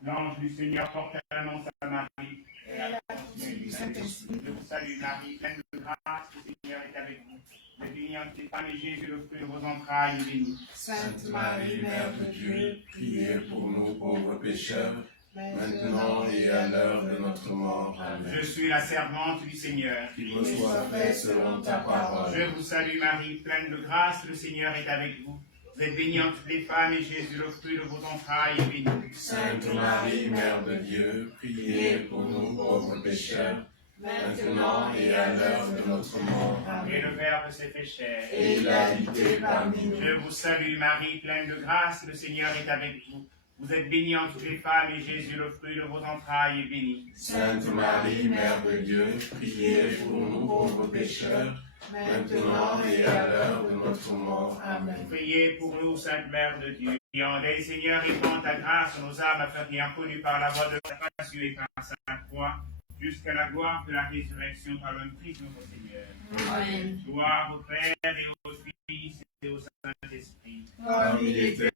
L'ange du Seigneur porte l'annonce à Marie. Je vous salue Marie, pleine de grâce, le Seigneur est avec vous. Vous êtes bénie entre les femmes et Jésus, le fruit de vos entrailles, est béni. Sainte Marie, Mère de Dieu, priez pour nous pauvres pécheurs, maintenant et à l'heure de notre mort. Amen. Je suis la servante du Seigneur. Qu'il me soit fait selon ta parole. Je vous salue Marie, pleine de grâce, le Seigneur est avec vous. Vous êtes bénie entre les femmes et Jésus, le fruit de vos entrailles, est béni. Sainte Marie, Mère de Dieu, priez pour nous pauvres pécheurs, maintenant et à l'heure de notre mort. Amen. Et le Verbe s'est fait chair. Et il a habité parmi nous. Je vous salue Marie, pleine de grâce, le Seigneur est avec vous. Vous êtes bénie entre les femmes et Jésus, le fruit de vos entrailles, est béni. Sainte Marie, Mère de Dieu, priez pour nous pauvres pécheurs, maintenant et à l'heure de notre mort. Amen. Priez pour nous, Sainte Mère de Dieu. Priez, Seigneur, répand ta grâce nos âmes afin qu'il y ait connu par la voie de la passion et par sa croix, jusqu'à la gloire de la résurrection par le Christ notre Seigneur. Amen. Gloire au Père et au Fils et au Saint-Esprit. Comme il était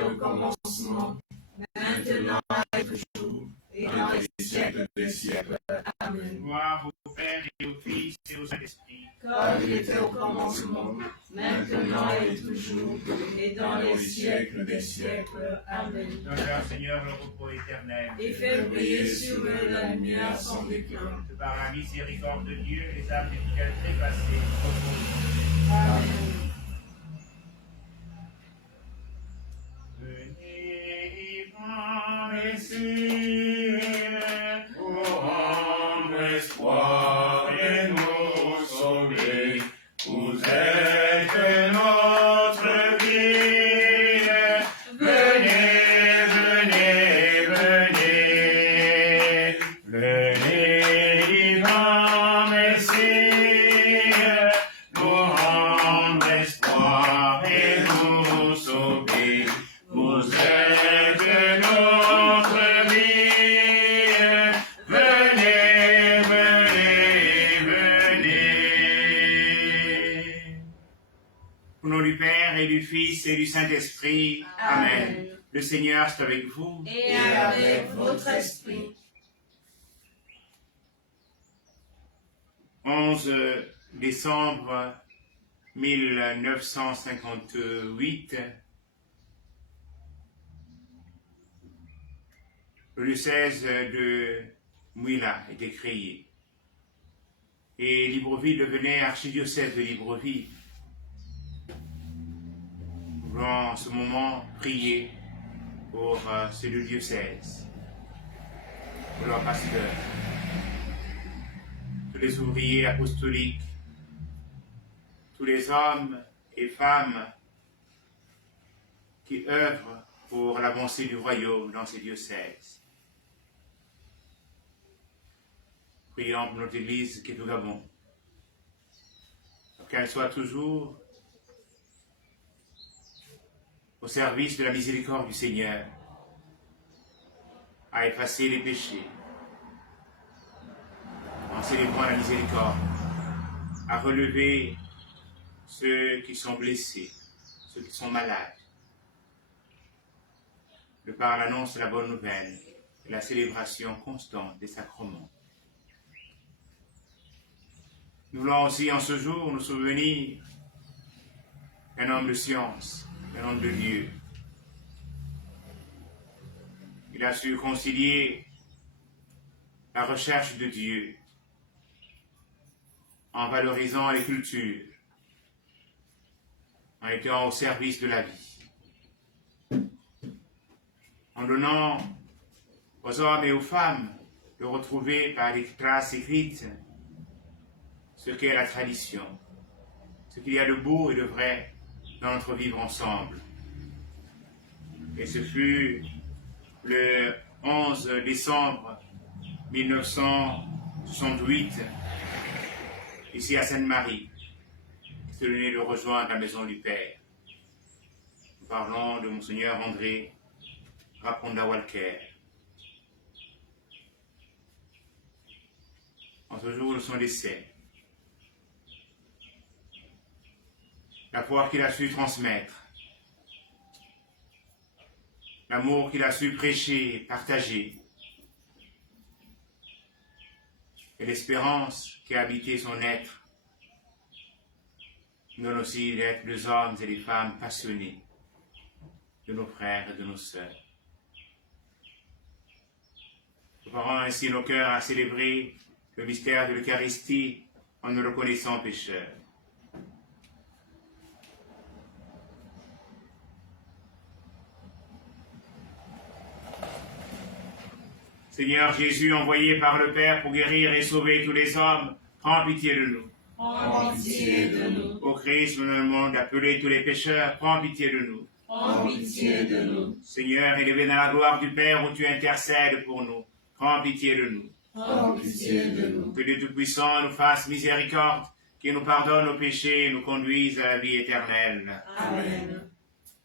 au commencement, maintenant et toujours, et dans les siècles des siècles. Amen. Gloire au Père et au Fils et au Saint-Esprit. Comme il était au commencement, maintenant et toujours, et dans les siècles des siècles. Amen. Donne-leur, Seigneur, le repos éternel. Et fais briller sur eux la lumière sans déclin. Que par la miséricorde de Dieu, les âmes des fidèles trépassées reposent. Amen. Venez, vivants, Messieurs, Pour rendre espoir et nous sauver, vous êtes notre vie. Venez, venez, venez, venez, divin Messie, nous rendre espoir et nous sauver. Vous êtes notre vie. Venez, venez, venez. Au nom du Père et du Fils et du Saint-Esprit. Amen. Le Seigneur soit avec vous. Et avec votre esprit. 11 décembre 1958, le diocèse de Mouila était créé. Et Libreville devenait archidiocèse de Libreville. Nous voulons en ce moment prier pour ces deux diocèses, pour leurs pasteurs, tous les ouvriers apostoliques, tous les hommes et femmes qui œuvrent pour l'avancée du royaume dans ces diocèses. Prions pour notre Église qui est au Gabon, pour qu'elle soit toujours au service de la miséricorde du Seigneur, à effacer les péchés, en célébrant la miséricorde, à relever ceux qui sont blessés, ceux qui sont malades, de par l'annonce de la bonne nouvelle et la célébration constante des sacrements. Nous voulons aussi en ce jour nous souvenir d'un homme de science, d'un homme de Dieu. Il a su concilier la recherche de Dieu en valorisant les cultures, en étant au service de la vie, en donnant aux hommes et aux femmes de retrouver par les traces écrites ce qu'est la tradition, ce qu'il y a de beau et de vrai dans notre vivre ensemble. Et ce fut le 11 décembre 68, ici à Sainte-Marie, qui est venu de rejoindre la maison du Père. Nous parlons de Monseigneur André Raponda-Walker. En ce jour de son décès, la foi qu'il a su transmettre, l'amour qu'il a su prêcher, partager, et l'espérance qui a habité son être, nous donne aussi d'être des hommes et des femmes passionnés de nos frères et de nos sœurs. Préparons ainsi nos cœurs à célébrer le mystère de l'Eucharistie en nous reconnaissant pécheurs. Seigneur Jésus, envoyé par le Père pour guérir et sauver tous les hommes, prends pitié de nous. Prends pitié de nous. Ô Christ, nous nous demandons d'appeler tous les pécheurs, prends pitié de nous. Prends pitié de nous. Seigneur, élevé dans la gloire du Père où tu intercèdes pour nous, prends pitié de nous. Prends pitié de nous. Que Dieu Tout-Puissant nous fasse miséricorde, qu'il nous pardonne nos péchés et nous conduise à la vie éternelle. Amen.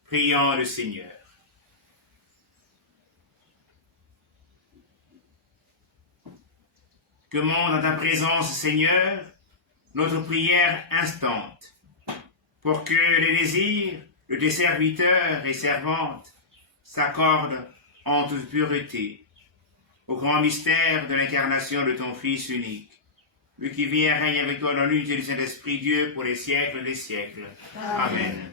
Prions le Seigneur. Que monte dans ta présence, Seigneur, notre prière instante, pour que les désirs de tes serviteurs et servantes s'accordent en toute pureté au grand mystère de l'incarnation de ton Fils unique, lui qui vit et règne avec toi dans l'unité du Saint-Esprit Dieu pour les siècles des siècles. Amen.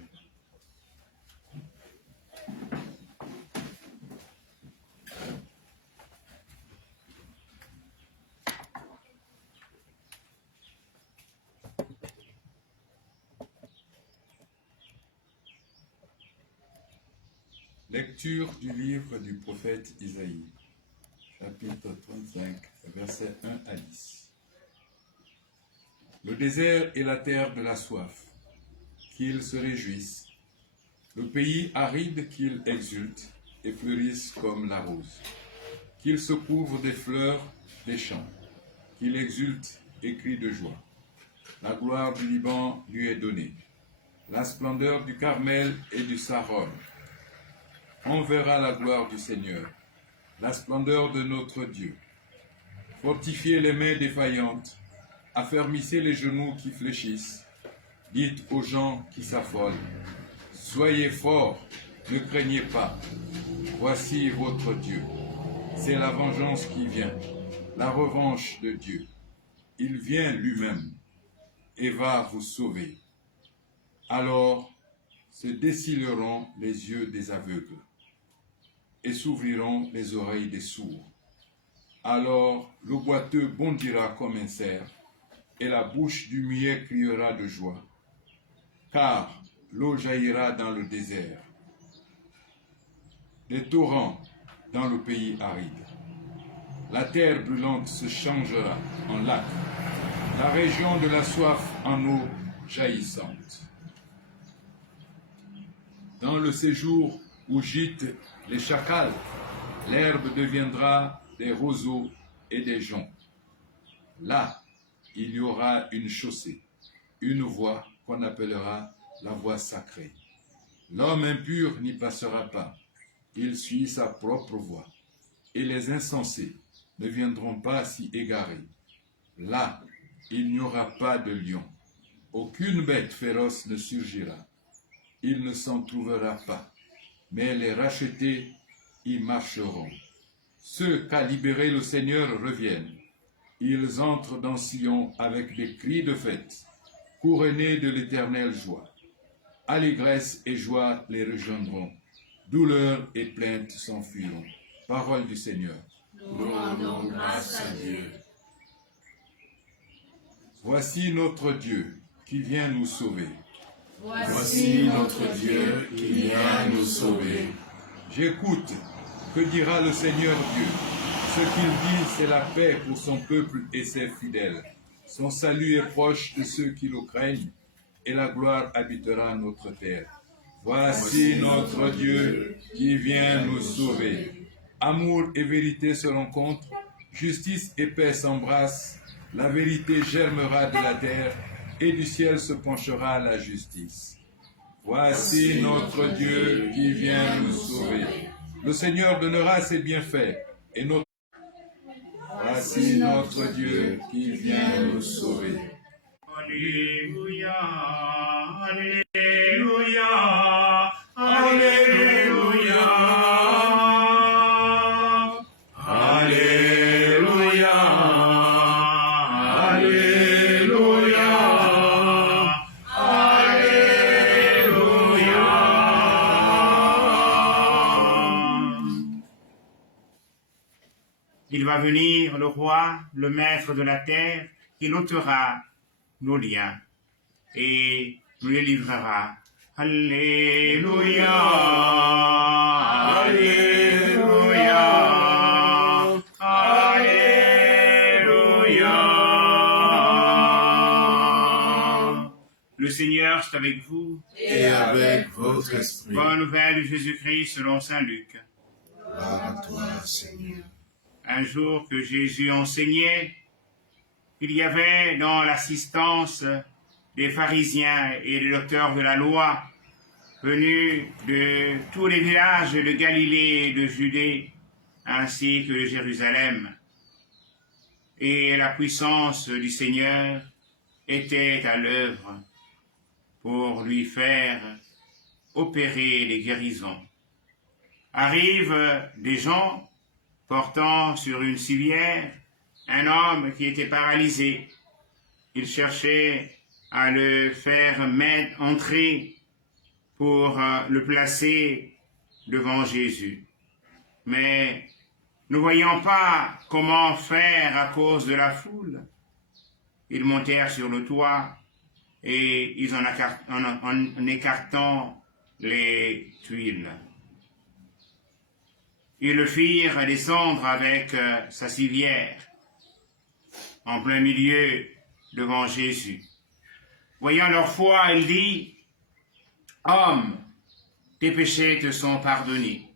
Lecture du livre du prophète Isaïe, chapitre 35, versets 1 à 10. Le désert est la terre de la soif, qu'ils se réjouissent. Le pays aride qu'il exulte et fleurisse comme la rose. Qu'il se couvre des fleurs des champs, qu'il exulte et crie de joie. La gloire du Liban lui est donnée, la splendeur du Carmel et du Saron. On verra la gloire du Seigneur, la splendeur de notre Dieu. Fortifiez les mains défaillantes, affermissez les genoux qui fléchissent. Dites aux gens qui s'affolent, soyez forts, ne craignez pas. Voici votre Dieu. C'est la vengeance qui vient, la revanche de Dieu. Il vient lui-même et va vous sauver. Alors se dessilleront les yeux des aveugles et s'ouvriront les oreilles des sourds. Alors le boiteux bondira comme un cerf, et la bouche du muet criera de joie, car l'eau jaillira dans le désert, des torrents dans le pays aride. La terre brûlante se changera en lac, la région de la soif en eau jaillissante. Dans le séjour où gîtent les chacals, l'herbe deviendra des roseaux et des joncs. Là, il y aura une chaussée, une voie qu'on appellera la voie sacrée. L'homme impur n'y passera pas, il suit sa propre voie, et les insensés ne viendront pas s'y égarer. Là, il n'y aura pas de lion, aucune bête féroce ne surgira. Il ne s'en trouvera pas, mais les rachetés y marcheront. Ceux qu'a libérés le Seigneur reviennent. Ils entrent dans Sion avec des cris de fête, couronnés de l'éternelle joie. Allégresse et joie les rejoindront. Douleur et plainte s'enfuiront. Parole du Seigneur. Nous rendons grâce à Dieu. Voici notre Dieu qui vient nous sauver. Voici notre Dieu qui vient nous sauver. J'écoute, que dira le Seigneur Dieu? Ce qu'il dit, c'est la paix pour son peuple et ses fidèles. Son salut est proche de ceux qui le craignent, et la gloire habitera notre terre. Voici notre Dieu qui vient nous sauver. Amour et vérité se rencontrent, justice et paix s'embrassent, La vérité germera de la terre et du ciel se penchera la justice. Voici notre Dieu qui vient nous sauver. Le Seigneur donnera ses bienfaits et notre... Voici notre Dieu qui vient nous sauver. Alléluia, Alléluia, Alléluia, Alléluia, Alléluia, Alléluia. Il va venir, le roi, le maître de la terre, il ôtera nos liens et nous les livrera. Alléluia, Alléluia, Alléluia. Le Seigneur est avec vous. Et avec votre esprit. Bonne nouvelle de Jésus-Christ selon saint Luc. Gloire à toi, Seigneur. Un jour que Jésus enseignait, il y avait dans l'assistance des pharisiens et des docteurs de la loi venus de tous les villages de Galilée et de Judée, ainsi que de Jérusalem. Et la puissance du Seigneur était à l'œuvre pour lui faire opérer les guérisons. Arrivent des gens portant sur une civière un homme qui était paralysé. Il cherchait à le faire entrer pour le placer devant Jésus. Mais ne voyant pas comment faire à cause de la foule, ils montèrent sur le toit et ils en écartant les tuiles. Ils le firent descendre avec sa civière en plein milieu devant Jésus. Voyant leur foi, il dit, « Homme, tes péchés te sont pardonnés. »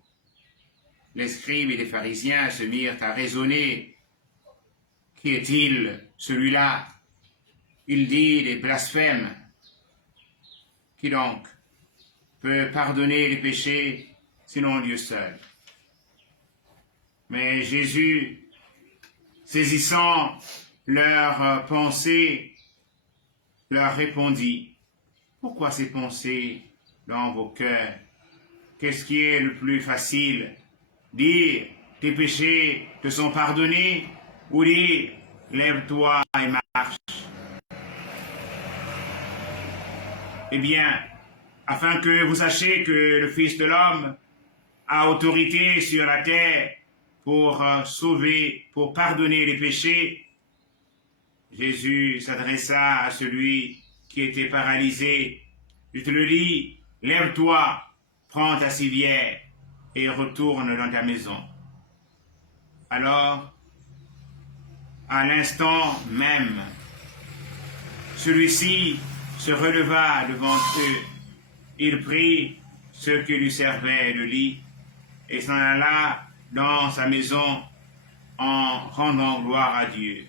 Les scribes et les pharisiens se mirent à raisonner. « Qui est-il, celui-là? Il dit des blasphèmes. Qui donc peut pardonner les péchés, sinon Dieu seul? » Mais Jésus, saisissant leurs pensées, leur répondit, « Pourquoi ces pensées dans vos cœurs? Qu'est-ce qui est le plus facile? Dire, tes péchés te sont pardonnés, ou dire, lève-toi et marche. » Eh bien, afin que vous sachiez que le Fils de l'homme a autorité sur la terre pour sauver, pour pardonner les péchés, Jésus s'adressa à celui qui était paralysé. Je te le dis, lève-toi, prends ta civière et retourne dans ta maison. Alors, à l'instant même, celui-ci se releva devant eux. Il prit ce qui lui servait de lit et s'en alla dans sa maison en rendant gloire à Dieu.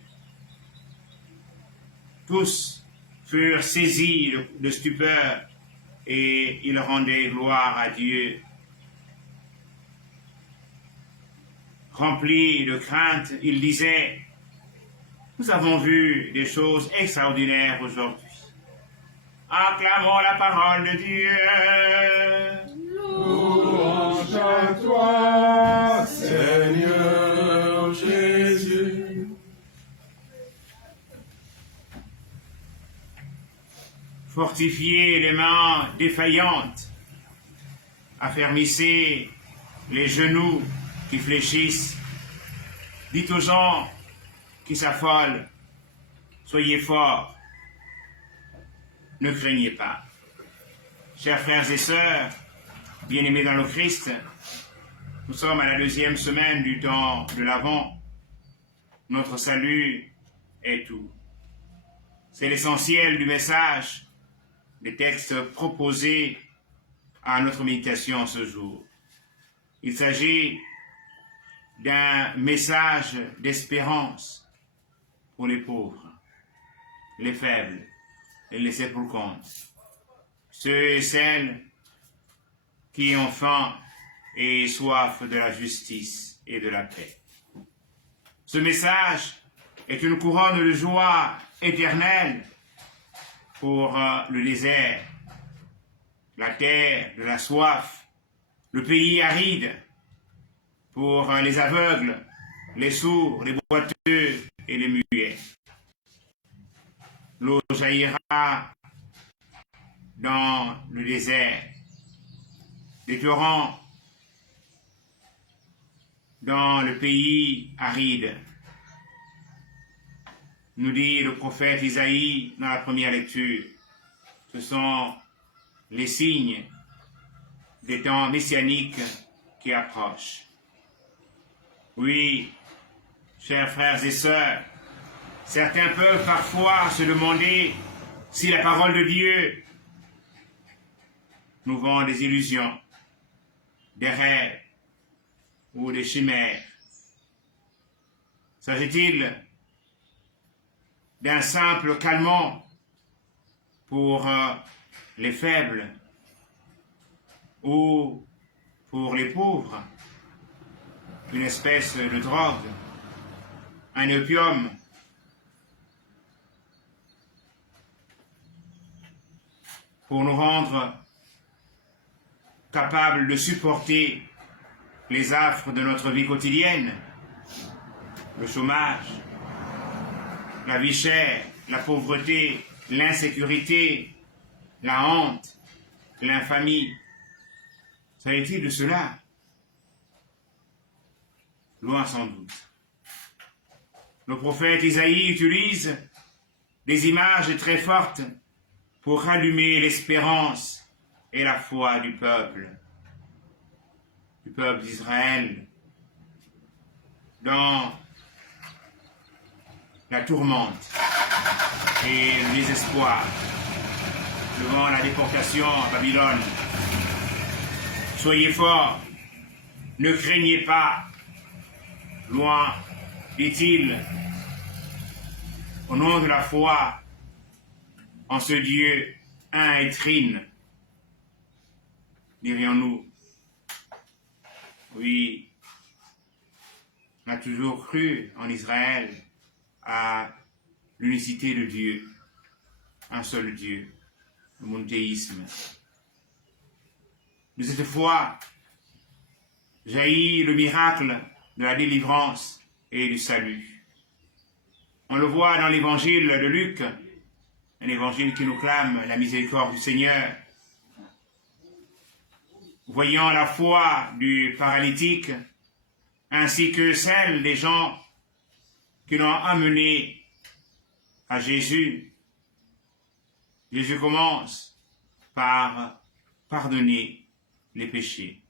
Tous furent saisis de stupeur et ils rendaient gloire à Dieu. Remplis de crainte, ils disaient, « Nous avons vu des choses extraordinaires aujourd'hui. » Acclamons la parole de Dieu. Louange à toi, Seigneur Jésus. Fortifiez les mains défaillantes, affermissez les genoux qui fléchissent. Dites aux gens qui s'affolent, soyez forts, ne craignez pas. Chers frères et sœurs, bien-aimés dans le Christ, nous sommes à la 2e semaine du temps de l'Avent. Notre salut est tout. C'est l'essentiel du message des textes proposés à notre méditation ce jour. Il s'agit d'un message d'espérance pour les pauvres, les faibles, les laissés pour compte, ceux et celles qui ont faim et soif de la justice et de la paix. Ce message est une couronne de joie éternelle pour le désert, la terre de la soif, le pays aride, pour les aveugles, les sourds, les boiteux et les muets. L'eau jaillira dans le désert, des torrents dans le pays aride, nous dit le prophète Isaïe dans la première lecture. Ce sont les signes des temps messianiques qui approchent. Oui, chers frères et sœurs, certains peuvent parfois se demander si la parole de Dieu nous vend des illusions, des rêves ou des chimères. S'agit-il d'un simple calmant pour les faibles ou pour les pauvres, une espèce de drogue, un opium pour nous rendre capables de supporter les affres de notre vie quotidienne, le chômage, la vie chère, la pauvreté, l'insécurité, la honte, l'infamie. S'agit-il de cela? Loin sans doute. Le prophète Isaïe utilise des images très fortes pour rallumer l'espérance et la foi du peuple d'Israël, dans la tourmente et le désespoir devant la déportation à Babylone. Soyez forts, ne craignez pas, loin, dit-il, au nom de la foi en ce Dieu un et trine, dirions-nous. Oui, on a toujours cru en Israël à l'unicité de Dieu, un seul Dieu, le monothéisme. De cette foi jaillit le miracle de la délivrance et du salut. On le voit dans l'évangile de Luc, un évangile qui nous clame la miséricorde du Seigneur. Voyant la foi du paralytique, ainsi que celle des gens qui l'ont amené à Jésus, Jésus commence par pardonner les péchés.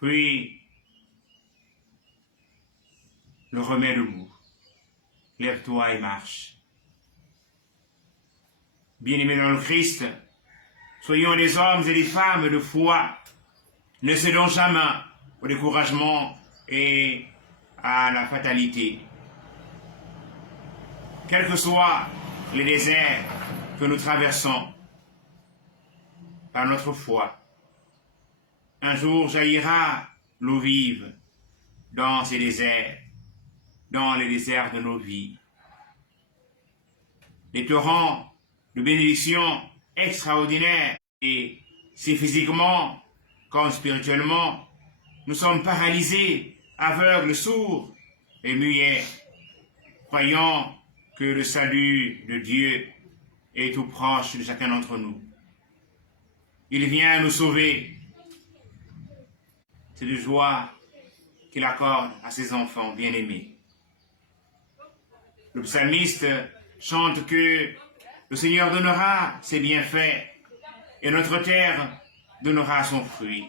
Puis, le remet debout. Lève-toi et marche. Bien-aimés dans le Christ, soyons des hommes et des femmes de foi. Ne cédons jamais au découragement et à la fatalité. Quels que soient les déserts que nous traversons, par notre foi, un jour jaillira l'eau vive dans ces déserts, dans les déserts de nos vies. Les torrents de bénédictions extraordinaires, et si physiquement comme spirituellement, nous sommes paralysés, aveugles, sourds et muets, croyant que le salut de Dieu est tout proche de chacun d'entre nous. Il vient nous sauver. C'est de joie qu'il accorde à ses enfants bien-aimés. Le psalmiste chante que le Seigneur donnera ses bienfaits et notre terre donnera son fruit.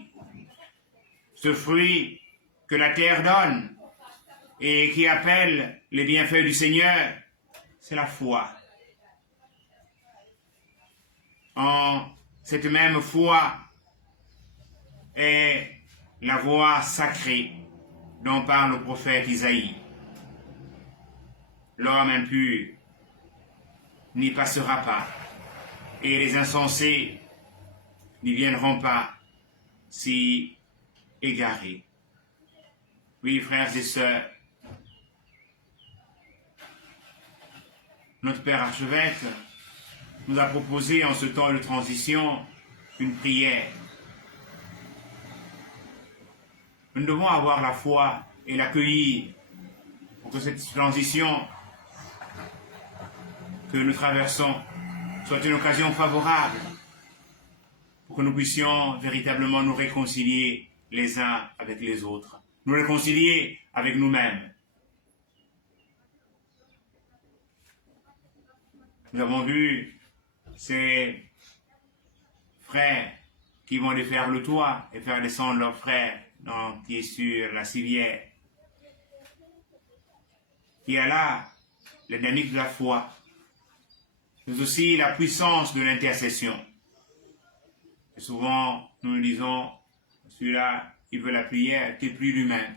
Ce fruit que la terre donne et qui appelle les bienfaits du Seigneur, c'est la foi. En cette même foi est la voix sacrée dont parle le prophète Isaïe. L'homme impur n'y passera pas, et les insensés n'y viendront pas s'y égarer. Oui, frères et sœurs, notre Père archevêque nous a proposé en ce temps de transition une prière. Nous devons avoir la foi et l'accueillir pour que cette transition que nous traversons soit une occasion favorable pour que nous puissions véritablement nous réconcilier les uns avec les autres, nous réconcilier avec nous-mêmes. Nous avons vu ces frères qui vont défaire le toit et faire descendre leur frère qui est sur la civière. Il y a là la dynamique de la foi, mais aussi la puissance de l'intercession. Et souvent, nous nous disons, celui-là, il veut la prière, t'es plus lui-même.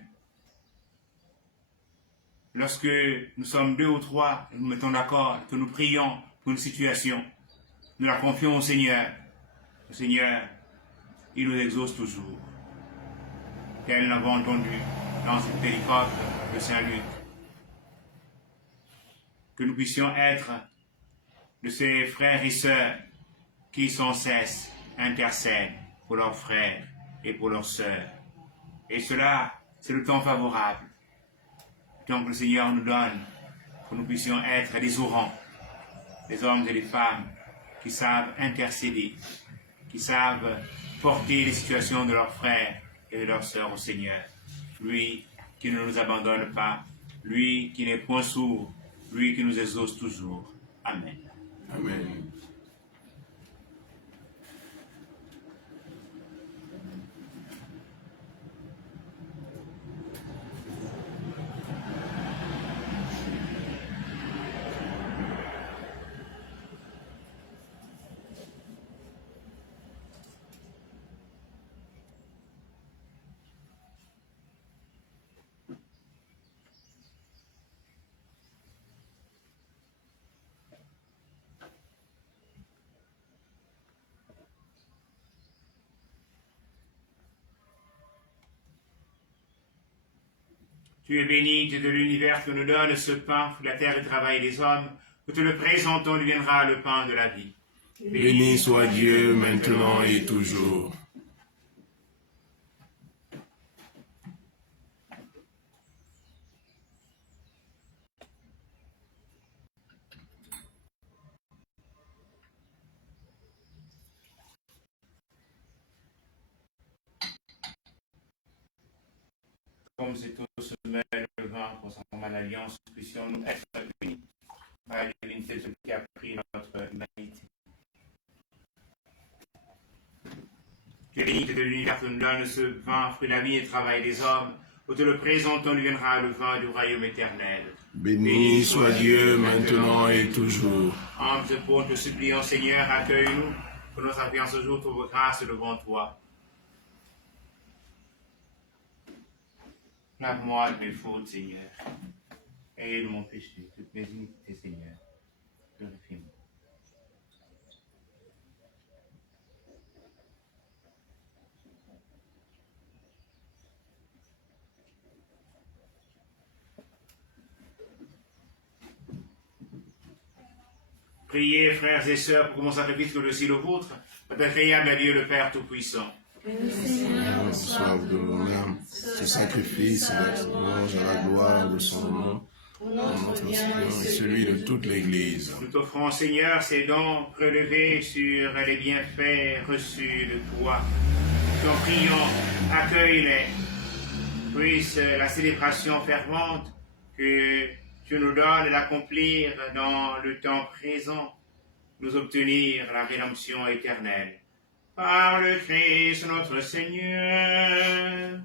Lorsque nous sommes deux ou trois, nous nous mettons d'accord, que nous prions pour une situation, nous la confions au Seigneur. Le Seigneur, il nous exauce toujours. Tel nous l'avons entendu dans cette péricope de Saint-Luc. Que nous puissions être de ces frères et sœurs qui sans cesse intercèdent pour leurs frères et pour leurs sœurs. Et cela, c'est le temps favorable. Le temps que le Seigneur nous donne pour que nous puissions être des orants, des hommes et des femmes qui savent intercéder, qui savent porter les situations de leurs frères et de leurs sœurs au Seigneur. Lui qui ne nous abandonne pas, lui qui n'est point sourd, lui qui nous exauce toujours. Amen. Amen. Tu es béni, Dieu de l'univers, que nous donne ce pain, fruit de la terre et travail des hommes, que te le présentons, lui viendra le pain de la vie. Béni soit Dieu maintenant et toujours. Comme c'est au sommet le vin pour sa alliance, puissions-nous être bénis à l'unité de celui qui a pris notre humanité. Tu es béni de l'univers, que nous donne ce vin, fruit de la vie et travail des hommes, où te le présentons, lui viendra le vin du royaume éternel. Béni soit Dieu maintenant et toujours. Humbles et pauvres, te supplions, Seigneur, accueille-nous, que nos affaires ce jour trouvent grâce devant toi. Lave-moi de mes fautes, Seigneur, et de mon péché, toutes mes iniquités, Seigneur. Purifie-moi. Priez, frères et sœurs, pour que mon sacrifice que aussi le vôtre soit agréable à Dieu le Père Tout-Puissant. Que le Seigneur reçoive de nous-mêmes ce sacrifice et louange à la gloire de son nom, pour notre Seigneur et celui de toute l'Église. Nous t'offrons, Seigneur, ces dons prélevés sur les bienfaits reçus de toi. Nous t'en prions, accueille-les. Puisse la célébration fervente que tu nous donnes d'accomplir dans le temps présent, nous obtenir la rédemption éternelle. Par le Christ notre Seigneur.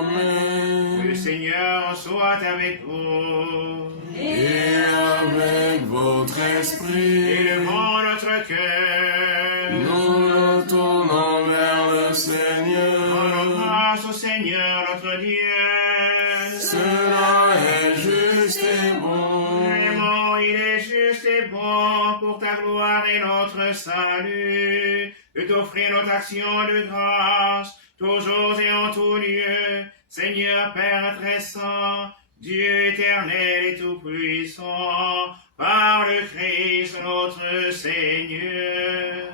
Amen. Le Seigneur soit avec vous. Et avec votre esprit, Élevons notre cœur. nous nous tournons vers le Seigneur. Rendons grâce au Seigneur notre Dieu. Cela est juste est bon pour ta gloire et notre salut, de t'offrir notre action de grâce, toujours et en tout lieu, Seigneur Père très saint, Dieu éternel et tout-puissant, par le Christ notre Seigneur.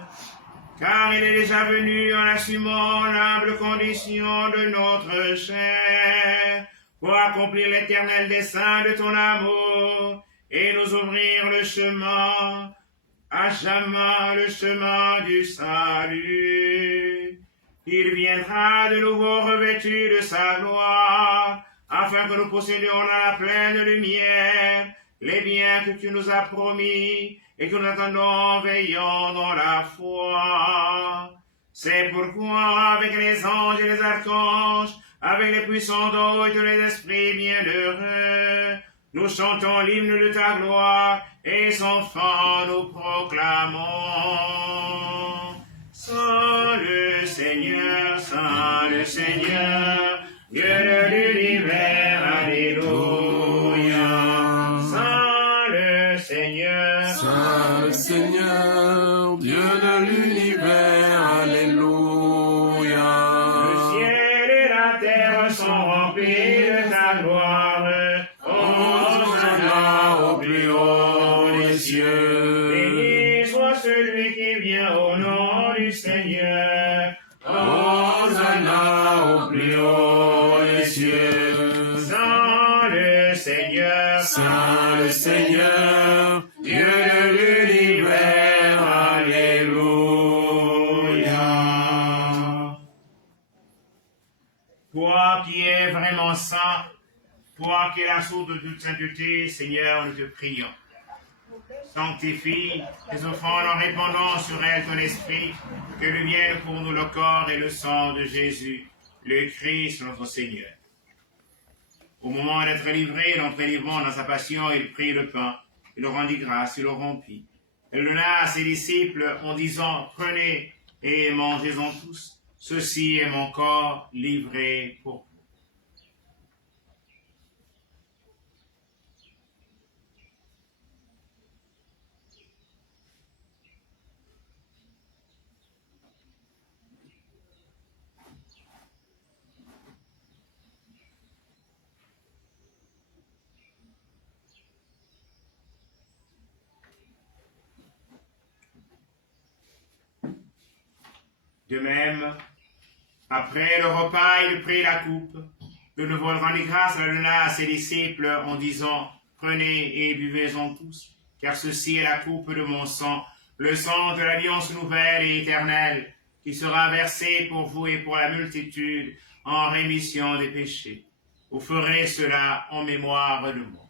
Car il est déjà venu en assumant l'humble condition de notre chair, pour accomplir l'éternel dessein de ton amour, et nous ouvrir le chemin, à jamais le chemin du salut. Il viendra de nouveau revêtu de sa gloire, afin que nous possédions dans la pleine lumière les biens que tu nous as promis et que nous attendons en veillant dans la foi. C'est pourquoi, avec les anges et les archanges, avec les puissants d'eau et tous les esprits bienheureux, nous chantons l'hymne de ta gloire et sans fin nous proclamons. Saint le Seigneur, Dieu de l'univers, alléluia. Saint le Seigneur, Dieu de l'univers, alléluia. Le ciel et la terre sont remplis de ta gloire. Hosanna au plus haut des cieux. Béni soit celui qui vient au nom du Seigneur. Hosanna au plus haut des cieux. Saint le Seigneur, Dieu de l'univers, alléluia. toi qui es vraiment saint, toi qui es la source de toute sainteté, Seigneur, nous te prions. Sanctifie les offrandes en répandant sur elles ton esprit, que devienne pour nous le corps et le sang de Jésus, le Christ notre Seigneur. Au moment d'être livré, l'entrée livrant dans sa passion, il prit le pain, il le rendit grâce, il le rompit. Il le donna à ses disciples en disant, prenez et mangez-en tous. Ceci est mon corps livré pour vous. De même, après le repas, il prit la coupe. De nouveau, il rendit grâce, la donna à ses disciples en disant, prenez et buvez-en tous, car ceci est la coupe de mon sang, le sang de l'alliance nouvelle et éternelle, qui sera versé pour vous et pour la multitude en rémission des péchés. Vous ferez cela en mémoire de moi.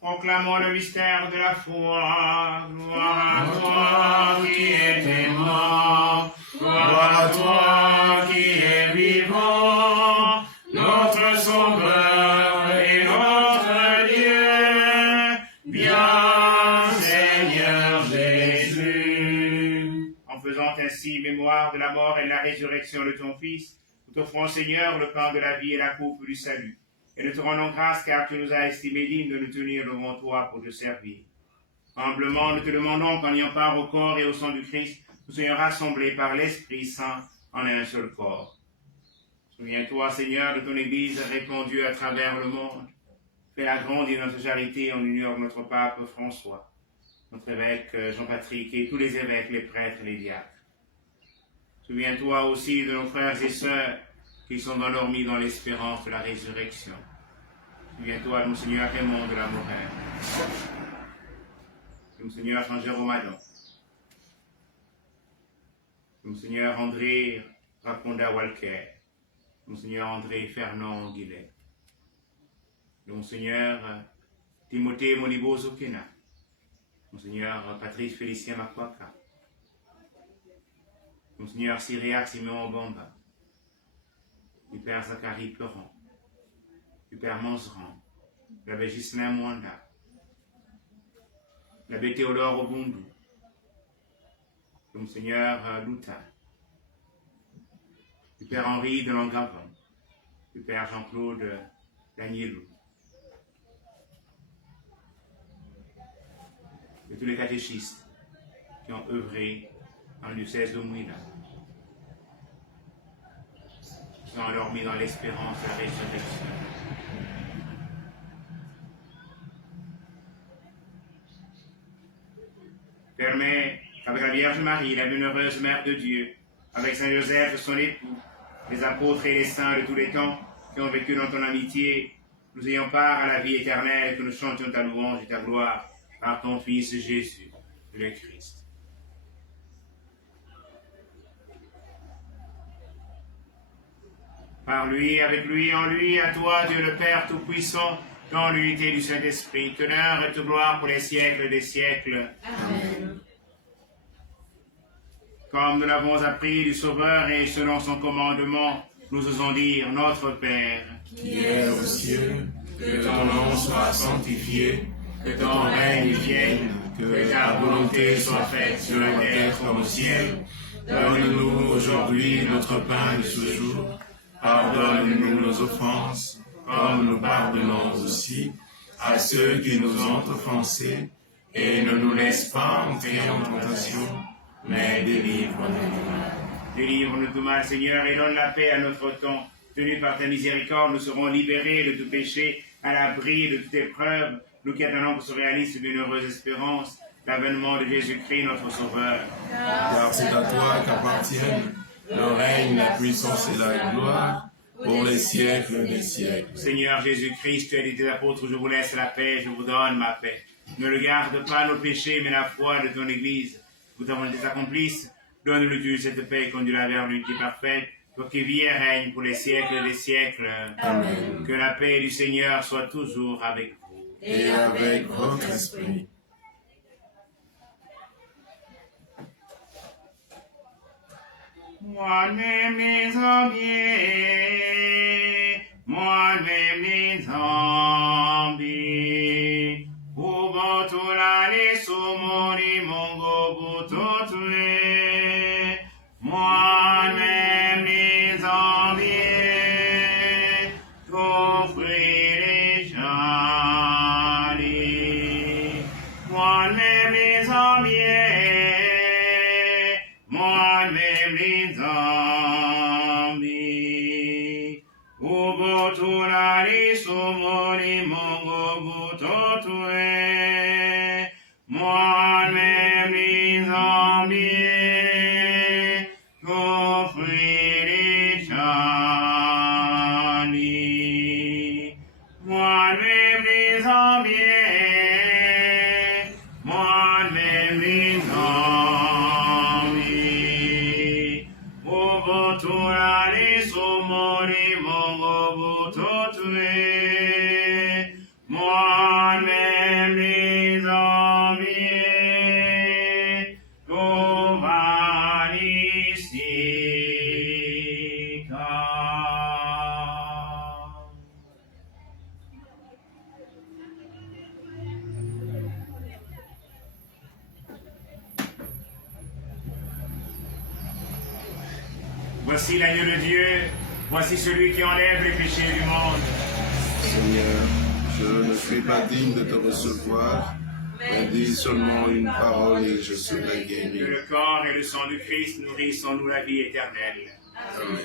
Proclamons le mystère de la foi. Gloire à toi qui étais mort. Gloire à toi qui es vivant. Notre Sauveur et notre Dieu. Bien, Seigneur Jésus. En faisant ainsi mémoire de la mort et de la résurrection de ton Fils, nous t'offrons, Seigneur, le pain de la vie et la coupe du salut. Et nous te rendons grâce car tu nous as estimés dignes de nous tenir devant toi pour te servir. Humblement, nous te demandons qu'en ayant part au corps et au sang du Christ, nous soyons rassemblés par l'Esprit Saint en un seul corps. Souviens-toi, Seigneur, de ton Église répandue à travers le monde. Fais-la grandir notre charité en l'union de notre pape François, notre évêque Jean-Patrick et tous les évêques, les prêtres et les diacres. Souviens-toi aussi de nos frères et sœurs qui sont endormis dans l'espérance de la résurrection. Souviens-toi de Monseigneur Raymond de la Moraine, de Monseigneur Jean-Jérôme Adon, de Monseigneur André Raconda-Walker, de Monseigneur André Fernand Guillet, de Monseigneur Timothée Molibo Zokena, Monseigneur Patrice Félicien Makwaka, Monseigneur Cyriac Siméon Bamba, du Père Zacharie Plorant, du Père Monzeran, de l'abbé Ghislain Mwanda, de l'abbé Théodore Obundu, de Monseigneur Louta, du Père Henri de Langavon, du Père Jean-Claude Danielou, de tous les catéchistes qui ont œuvré dans le diocèse de Mouila, qui sont endormis dans l'espérance de la résurrection. Permets qu'avec la Vierge Marie, la bienheureuse Mère de Dieu, avec Saint Joseph, son époux, les apôtres et les saints de tous les temps qui ont vécu dans ton amitié, nous ayons part à la vie éternelle, que nous chantions ta louange et ta gloire par ton Fils Jésus, le Christ. Par lui, avec lui, en lui, à toi, Dieu le Père Tout-Puissant, dans l'unité du Saint-Esprit, honneur et toute gloire pour les siècles des siècles. Amen. Comme nous l'avons appris du Sauveur et selon son commandement, nous osons dire, Notre Père, qui es aux cieux, que ton nom soit sanctifié, que ton règne vienne, que ta volonté soit faite sur la terre comme au ciel. donne-nous aujourd'hui notre pain de ce jour. Pardonne-nous nos offenses, comme nous pardonnons aussi à ceux qui nous ont offensés, et ne nous laisse pas entrer en tentation, mais délivre-nous du mal. Délivre-nous du mal, Seigneur, et donne la paix à notre temps. Tenus par ta miséricorde, nous serons libérés de tout péché, à l'abri de toute épreuve, nous qui attendons que se réalise une heureuse espérance, l'avènement de Jésus-Christ, notre Sauveur. Car c'est à toi qu'appartiennent le règne, la puissance et la gloire, pour les siècles des siècles. Seigneur Jésus-Christ, tu as dit tes apôtres, je vous laisse la paix, je vous donne ma paix. Ne regarde pas nos péchés, mais la foi de ton Église. Que ta volonté s'accomplisse, donne-nous cette paix et conduis-la vers l'unité parfaite, pour qu'il vive et règne pour les siècles des siècles. Amen. Que la paix du Seigneur soit toujours avec vous. Et avec votre esprit. Moi-même les enviés, moi-même les enviés, au bateau là les saumons, mon gobo totoué, moi-même les enviés, t'offrir les jolis, moi-même les enviés. Moi-même les envies, au bout la les saumons, mon gobo totoué, moi-même les envies, t'offrir les jolis, moi-même les envies, moi-même les envies. O botura les somori mongo bototue, moi-même les envies, Tovanistica. Voici l'agneau de Dieu, voici celui qui enlève les péchés du monde. Seigneur, je ne suis pas digne de te recevoir, mais dis seulement une parole et je serai Que guéri. le corps et le sang du Christ nourrissent en nous la vie éternelle. Amen.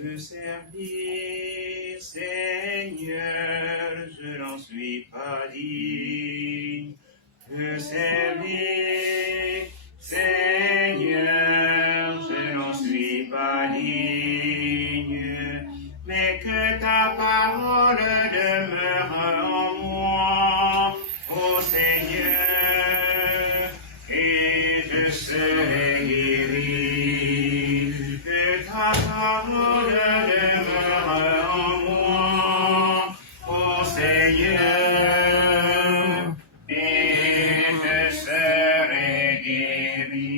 te servir, Seigneur, je n'en suis pas digne. Te servir, Seigneur, je n'en suis pas digne. Mais que ta parole demeure en moi, ô Seigneur, et je serai guéri. Que ta parole demeure en moi, ô Seigneur, et je serai guéri.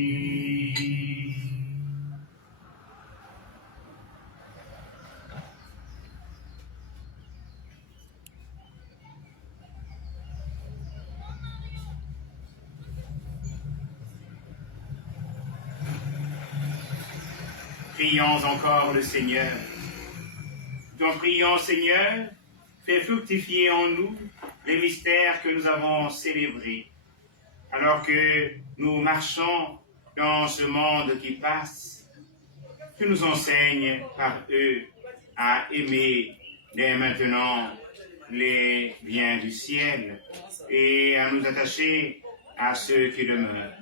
Prions encore le Seigneur. En priant, Seigneur, fais fructifier en nous les mystères que nous avons célébrés. Alors que nous marchons dans ce monde qui passe, tu nous enseignes par eux à aimer dès maintenant les biens du ciel et à nous attacher à ceux qui demeurent.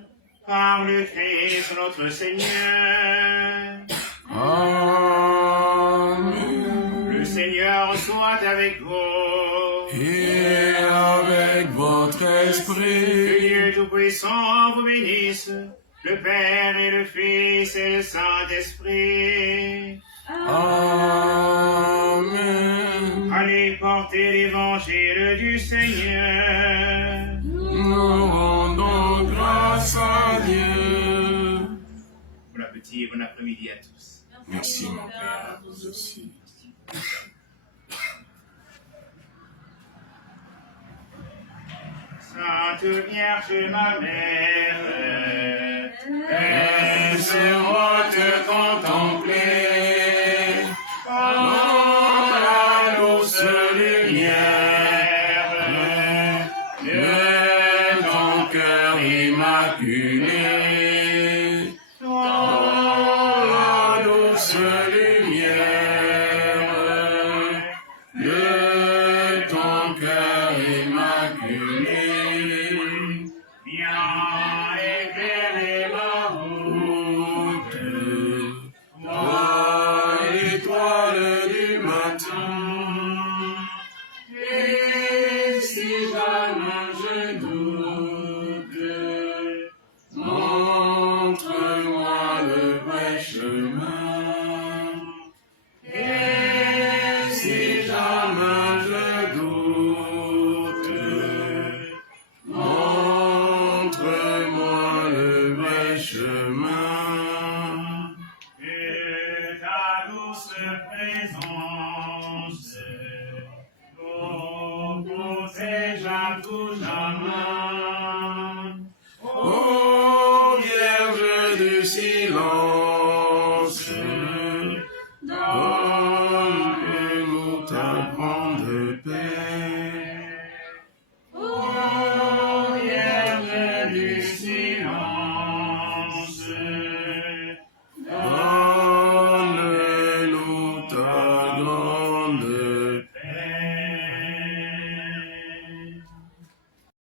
Par le Christ notre Seigneur. Amen. Le Seigneur soit avec vous. Et avec votre esprit. Que Dieu Tout-Puissant vous bénisse, le Père et le Fils et le Saint-Esprit. Amen. Allez porter l'évangile du Seigneur. Nous rendons grâce à Dieu. Bon appétit et bon après-midi à tous. Merci mon Père, à vous aussi. Sainte Vierge, ma mère, laisse-moi te contempler dans la douce lumière de ton cœur immaculé. Dans la douce lumière de ton cœur immaculé. viens éclairer ma route. Toi, l'étoile du matin, et si jamais je doute, montre-moi le vrai chemin. Et si jamais je doute, montre-moi le vrai chemin. Que ta douce présence nous protège à tout jamais. Ô Vierge du silence, donne-nous ta grande paix. Ô Vierge du silence,